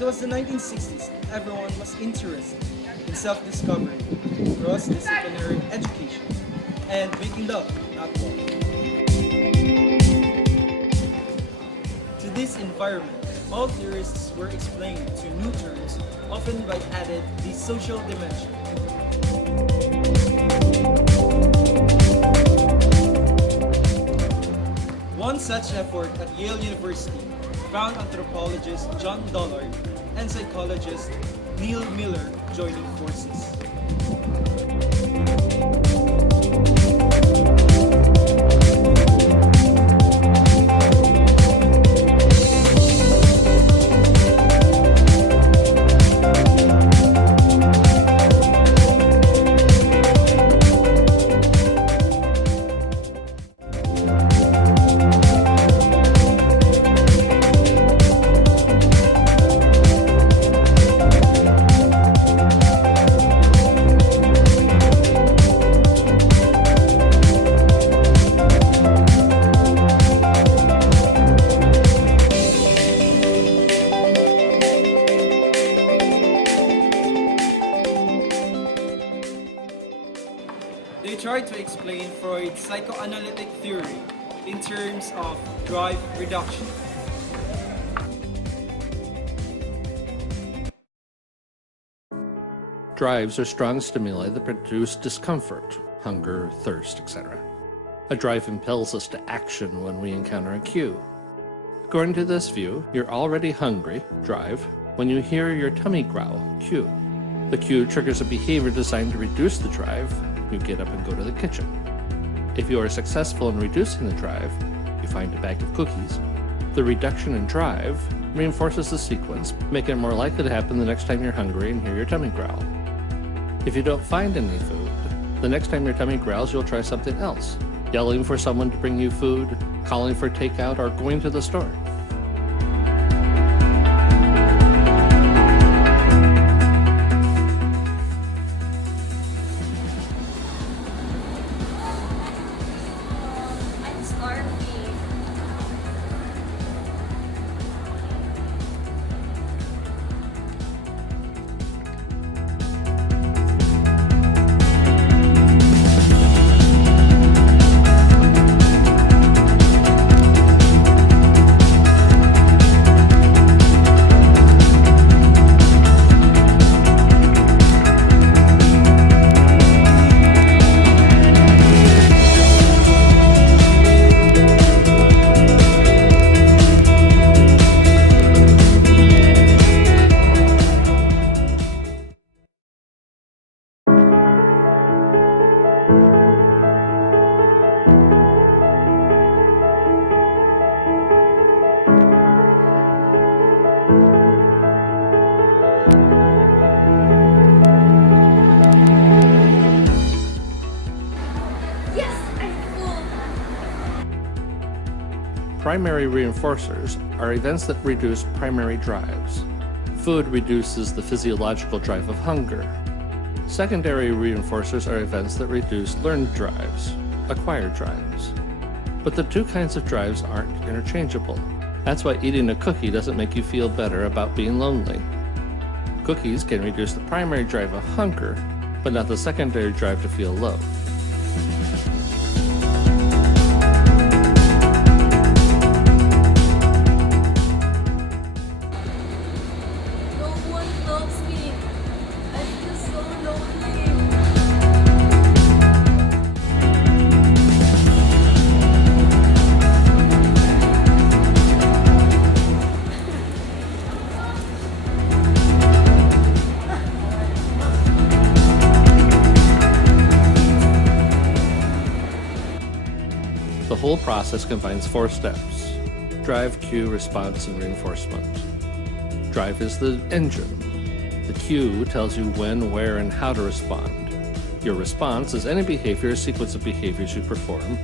It was the 1960s and everyone was interested in self-discovery, cross-disciplinary education, and making love, not war. To this environment, all theorists were explained to new terms, often by added the social dimension. One such effort at Yale University found anthropologist John Dollard and psychologist Neil Miller joining forces. They tried to explain Freud's psychoanalytic theory in terms of drive reduction. Drives are strong stimuli that produce discomfort, hunger, thirst, etc. A drive impels us to action when we encounter a cue. According to this view, you're already hungry, drive, when you hear your tummy growl, cue. The cue triggers a behavior designed to reduce the drive. You get up and go to the kitchen. If you are successful in reducing the drive, you find a bag of cookies. The reduction in drive reinforces the sequence, making it more likely to happen the next time you're hungry and hear your tummy growl. If you don't find any food, the next time your tummy growls, you'll try something else, yelling for someone to bring you food, calling for takeout, or going to the store. Primary reinforcers are events that reduce primary drives. Food reduces the physiological drive of hunger. Secondary reinforcers are events that reduce learned drives, acquired drives. But the two kinds of drives aren't interchangeable. That's why eating a cookie doesn't make you feel better about being lonely. Cookies can reduce the primary drive of hunger, but not the secondary drive to feel low. The whole process combines 4 steps: drive, cue, response, and reinforcement. Drive is the engine. The cue tells you when, where, and how to respond. Your response is any behavior or sequence of behaviors you perform.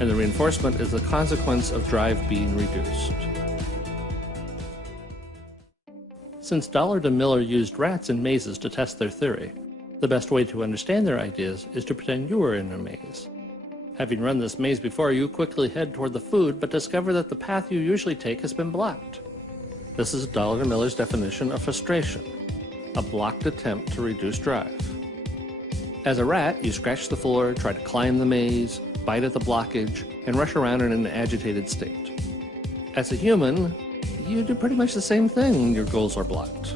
And the reinforcement is the consequence of drive being reduced. Since Dollard and Miller used rats in mazes to test their theory, the best way to understand their ideas is to pretend you are in a maze. Having run this maze before, you quickly head toward the food, but discover that the path you usually take has been blocked. This is Miller's definition of frustration, a blocked attempt to reduce drive. As a rat, you scratch the floor, try to climb the maze, bite at the blockage, and rush around in an agitated state. As a human, you do pretty much the same thing when your goals are blocked.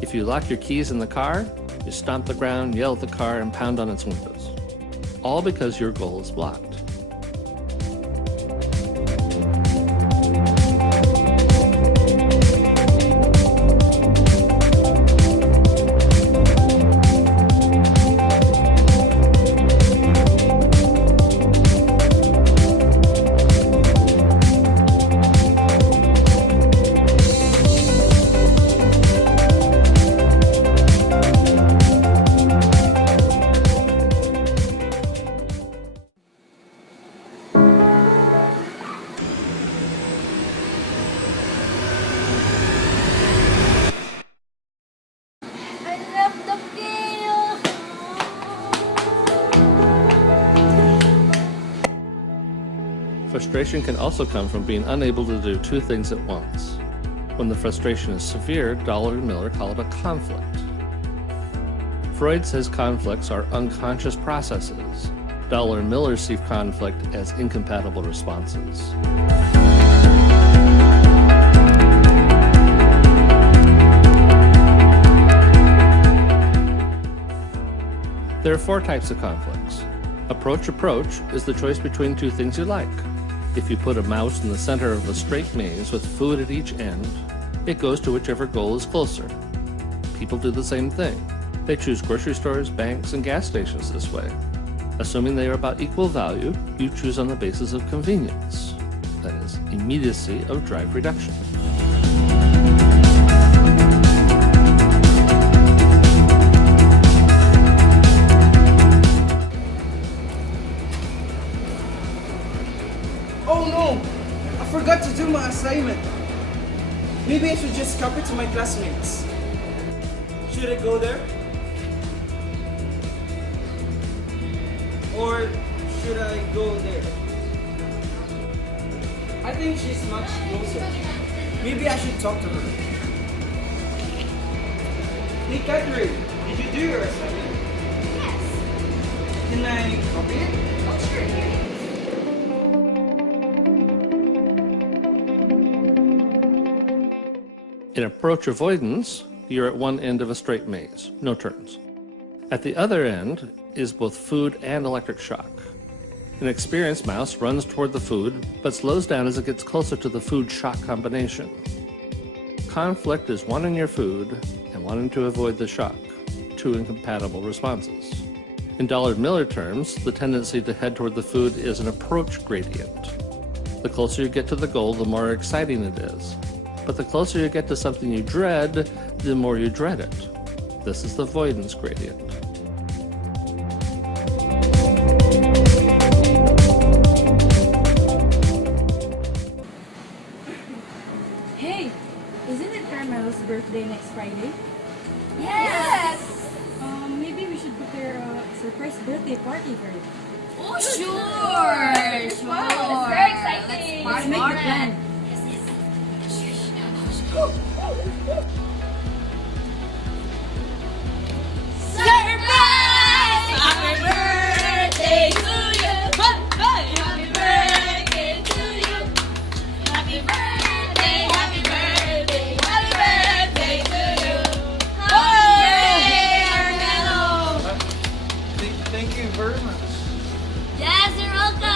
If you lock your keys in the car, you stomp the ground, yell at the car, and pound on its windows. All because your goal is blocked. Frustration can also come from being unable to do two things at once. When the frustration is severe, Dollar and Miller call it a conflict. Freud says conflicts are unconscious processes. Dollar and Miller see conflict as incompatible responses. There are four types of conflicts. Approach is the choice between two things you like. If you put a mouse in the center of a straight maze with food at each end, it goes to whichever goal is closer. People do the same thing. They choose grocery stores, banks, and gas stations this way. Assuming they are about equal value, you choose on the basis of convenience. That is, immediacy of drive reduction. Oh no! I forgot to do my assignment. Maybe I should just copy to my classmates. Should I go there? Or should I go there? I think she's much closer. Maybe I should talk to her. Hey Catherine, did you do your assignment? Yes. Can I copy it? Oh, sure. Here it is. In approach avoidance, you're at one end of a straight maze, no turns. At the other end is both food and electric shock. An experienced mouse runs toward the food, but slows down as it gets closer to the food-shock combination. Conflict is wanting your food and wanting to avoid the shock, two incompatible responses. In Dollar Miller terms, the tendency to head toward the food is an approach gradient. The closer you get to the goal, the more exciting it is. But the closer you get to something you dread, the more you dread it. This is the avoidance gradient. Hey, isn't it Carmel's birthday next Friday? Yes! Maybe we should prepare a surprise birthday party for it. Oh, sure! Wow, That's very exciting! Let's make the plan. Surprise! Happy birthday to you! Happy birthday to you! Happy birthday, happy birthday, happy birthday to you! Hooray! Thank you very much. Yes, you're welcome!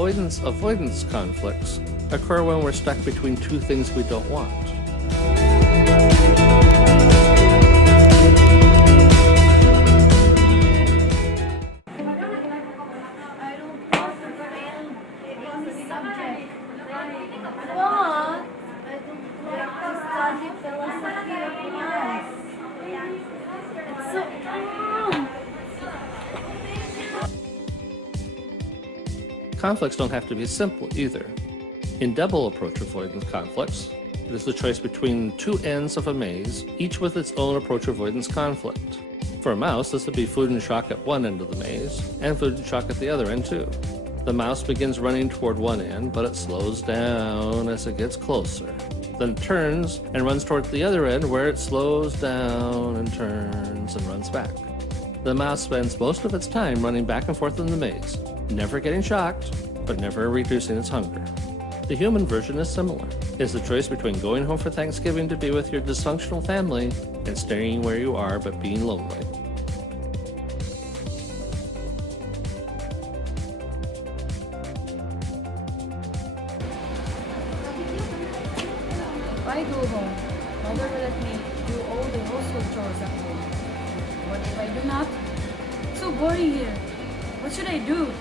avoidance conflicts occur when we're stuck between two things we don't want. I don't want to fail this subject. But I don't like to study philosophy of life. It's so Conflicts don't have to be simple either. In double approach avoidance conflicts, it is the choice between two ends of a maze, each with its own approach avoidance conflict. For a mouse, this would be food and shock at one end of the maze, and food and shock at the other end too. The mouse begins running toward one end, but it slows down as it gets closer. Then it turns and runs toward the other end, where it slows down and turns and runs back. The mouse spends most of its time running back and forth in the maze, never getting shocked, but never reducing its hunger. The human version is similar. It's the choice between going home for Thanksgiving to be with your dysfunctional family and staying where you are but being lonely. If I go home, Mother will let me do all the household chores at home. What if I do not? It's so boring here. What should I do?